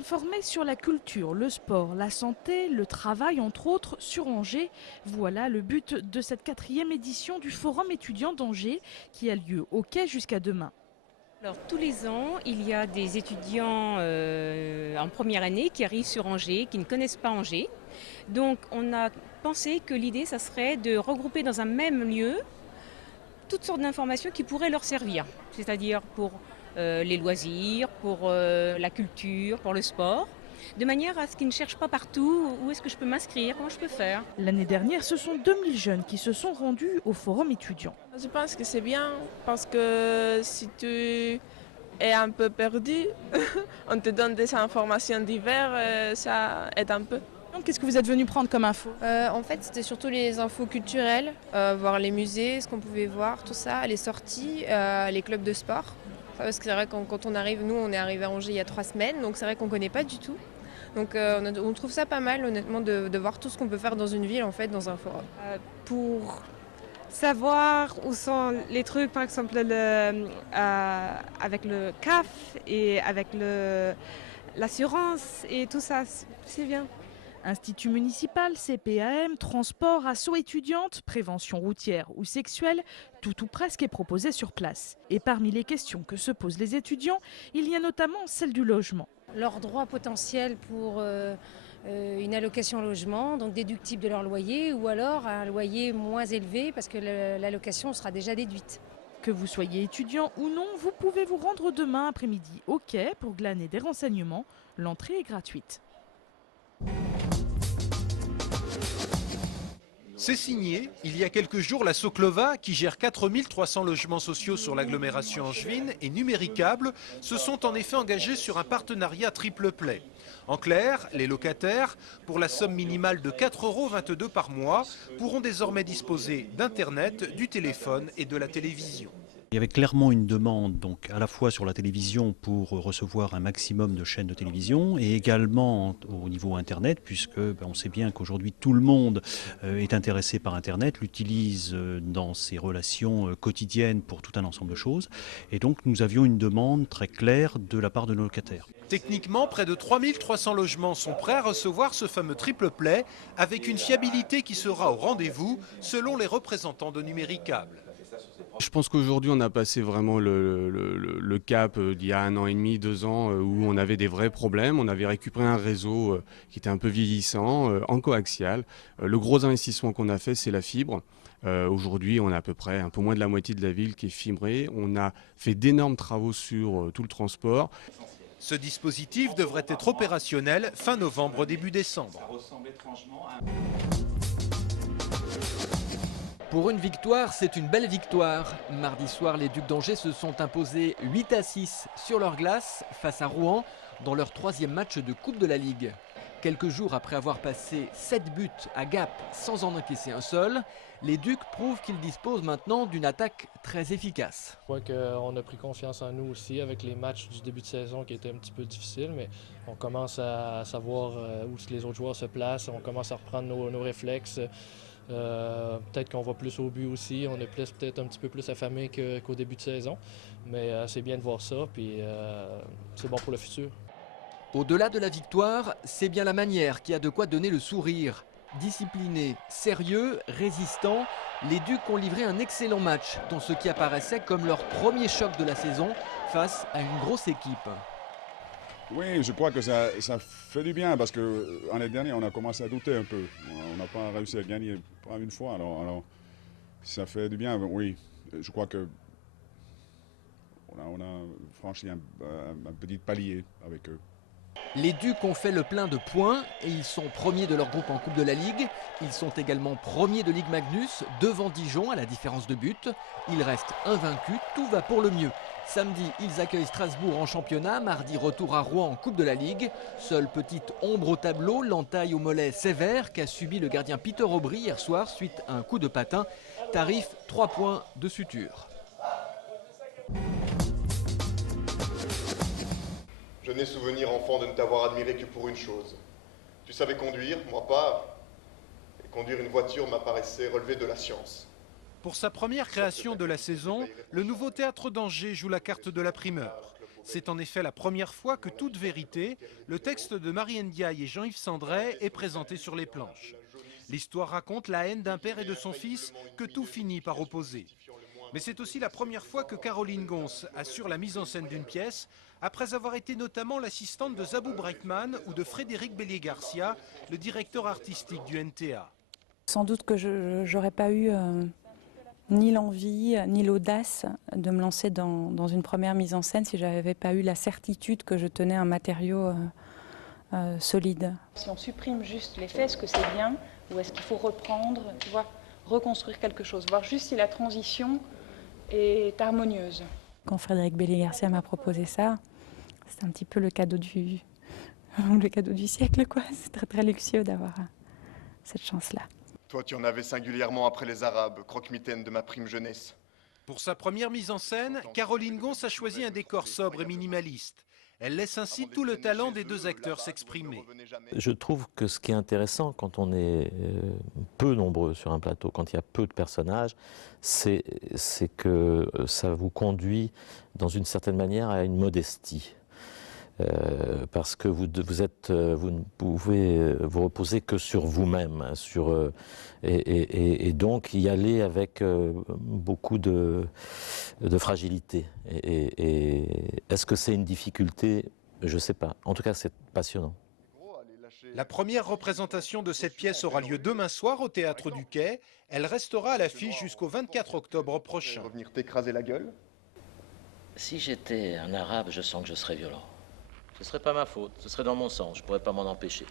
S'informer sur la culture, le sport, la santé, le travail, entre autres, sur Angers. Voilà le but de cette 4e édition du Forum étudiant d'Angers qui a lieu au Quai jusqu'à demain. Alors, tous les ans, il y a des étudiants en première année qui arrivent sur Angers, qui ne connaissent pas Angers. Donc on a pensé que l'idée, ça serait de regrouper dans un même lieu toutes sortes d'informations qui pourraient leur servir. C'est-à-dire pour les loisirs, pour la culture, pour le sport. De manière à ce qu'ils ne cherchent pas partout où est-ce que je peux m'inscrire, comment je peux faire. L'année dernière, ce sont 2000 jeunes qui se sont rendus au Forum étudiant. Je pense que c'est bien parce que si tu es un peu perdu, on te donne des informations diverses, ça aide un peu. Donc, qu'est-ce que vous êtes venu prendre comme info? En fait, c'était surtout les infos culturelles, voir les musées, ce qu'on pouvait voir, tout ça, les sorties, les clubs de sport. Parce que c'est vrai que quand on arrive, nous on est arrivé à Angers il y a 3 semaines, donc c'est vrai qu'on ne connaît pas du tout. Donc on trouve ça pas mal honnêtement de voir tout ce qu'on peut faire dans une ville en fait, dans un forum. Pour savoir où sont les trucs, par exemple avec le CAF et avec l'assurance et tout ça, c'est bien. Institut municipal, CPAM, transport, asso étudiante, prévention routière ou sexuelle, tout ou presque est proposé sur place. Et parmi les questions que se posent les étudiants, il y a notamment celle du logement. Leurs droits potentiels pour une allocation logement, donc déductible de leur loyer, ou alors un loyer moins élevé parce que l'allocation sera déjà déduite. Que vous soyez étudiant ou non, vous pouvez vous rendre demain après-midi au quai pour glaner des renseignements. L'entrée est gratuite. C'est signé. Il y a quelques jours, la Soclova, qui gère 4300 logements sociaux sur l'agglomération angevine et Numéricable, se sont en effet engagés sur un partenariat triple play. En clair, les locataires, pour la somme minimale de 4,22 € par mois, pourront désormais disposer d'Internet, du téléphone et de la télévision. Il y avait clairement une demande donc à la fois sur la télévision pour recevoir un maximum de chaînes de télévision et également au niveau Internet puisque on sait bien qu'aujourd'hui tout le monde est intéressé par Internet, l'utilise dans ses relations quotidiennes pour tout un ensemble de choses et donc nous avions une demande très claire de la part de nos locataires. Techniquement, près de 3300 logements sont prêts à recevoir ce fameux triple play avec une fiabilité qui sera au rendez-vous selon les représentants de Numéricable. Je pense qu'aujourd'hui on a passé vraiment le cap d'il y a 1 an et demi, 2 ans où on avait des vrais problèmes. On avait récupéré un réseau qui était un peu vieillissant, en coaxial. Le gros investissement qu'on a fait c'est la fibre. Aujourd'hui on a à peu près un peu moins de la moitié de la ville qui est fibrée. On a fait d'énormes travaux sur tout le transport. Ce dispositif devrait être opérationnel fin novembre, début décembre. Pour une victoire, c'est une belle victoire. Mardi soir, les Ducs d'Angers se sont imposés 8-6 sur leur glace face à Rouen dans leur 3e match de Coupe de la Ligue. Quelques jours après avoir passé 7 buts à Gap sans en encaisser un seul, les Ducs prouvent qu'ils disposent maintenant d'une attaque très efficace. Je crois qu'on a pris confiance en nous aussi avec les matchs du début de saison qui étaient un petit peu difficiles, mais on commence à savoir où les autres joueurs se placent, on commence à reprendre nos réflexes. Peut-être qu'on va plus au but aussi, on est peut-être un petit peu plus affamé qu'au début de saison, mais c'est bien de voir ça, puis c'est bon pour le futur. Au-delà de la victoire, c'est bien la manière qui a de quoi donner le sourire. Disciplinés, sérieux, résistants, les Ducs ont livré un excellent match dans ce qui apparaissait comme leur premier choc de la saison face à une grosse équipe. Oui, je crois que ça fait du bien parce que l'année dernière, on a commencé à douter un peu. On n'a pas réussi à gagner pas une fois, alors ça fait du bien. Oui, je crois que on a franchi un petit palier avec eux. Les Ducs ont fait le plein de points et ils sont premiers de leur groupe en Coupe de la Ligue. Ils sont également premiers de Ligue Magnus, devant Dijon à la différence de but. Ils restent invaincus, tout va pour le mieux. Samedi, ils accueillent Strasbourg en championnat. Mardi, retour à Rouen en Coupe de la Ligue. Seule petite ombre au tableau, l'entaille au mollet sévère qu'a subi le gardien Peter Aubry hier soir suite à un coup de patin. Tarif 3 points de suture. Je n'ai souvenir, enfant, de ne t'avoir admiré que pour une chose. Tu savais conduire, moi pas. Et conduire une voiture m'apparaissait relever de la science. Pour sa première création de la saison, le nouveau théâtre d'Angers joue la carte de la primeur. C'est en effet la première fois que toute vérité, le texte de Marie Ndiaye et Jean-Yves Sandret est présenté sur les planches. L'histoire raconte la haine d'un père et de son fils que tout finit par opposer. Mais c'est aussi la première fois que Caroline Gons assure la mise en scène d'une pièce, après avoir été notamment l'assistante de Zabou Breitman ou de Frédéric Bélier-Garcia, le directeur artistique du NTA. Sans doute que je n'aurais pas eu ni l'envie, ni l'audace de me lancer dans une première mise en scène si je n'avais pas eu la certitude que je tenais un matériau solide. Si on supprime juste les faits, est-ce que c'est bien ou est-ce qu'il faut reprendre, tu vois, reconstruire quelque chose, voir juste si la transition est harmonieuse. Quand Frédéric Bélier-Garcia m'a proposé ça, c'est un petit peu le cadeau du siècle, quoi. C'est très très luxueux d'avoir cette chance-là. Toi, tu en avais singulièrement après les Arabes, croque-mitaine de ma prime jeunesse. Pour sa première mise en scène, Caroline Gons a choisi un décor sobre et minimaliste. Elle laisse ainsi tout le talent des deux acteurs s'exprimer. Je trouve que ce qui est intéressant quand on est peu nombreux sur un plateau, quand il y a peu de personnages, c'est que ça vous conduit dans une certaine manière à une modestie. Parce que vous ne pouvez vous reposer que sur vous-même, et donc y aller avec beaucoup de fragilité. Est-ce que c'est une difficulté? Je ne sais pas. En tout cas, c'est passionnant. La première représentation de cette pièce aura lieu demain soir au Théâtre du Quai. Elle restera à l'affiche jusqu'au 24 octobre prochain. Revenir t'écraser la gueule? Si j'étais un arabe, je sens que je serais violent. Ce ne serait pas ma faute, ce serait dans mon sang, je ne pourrais pas m'en empêcher.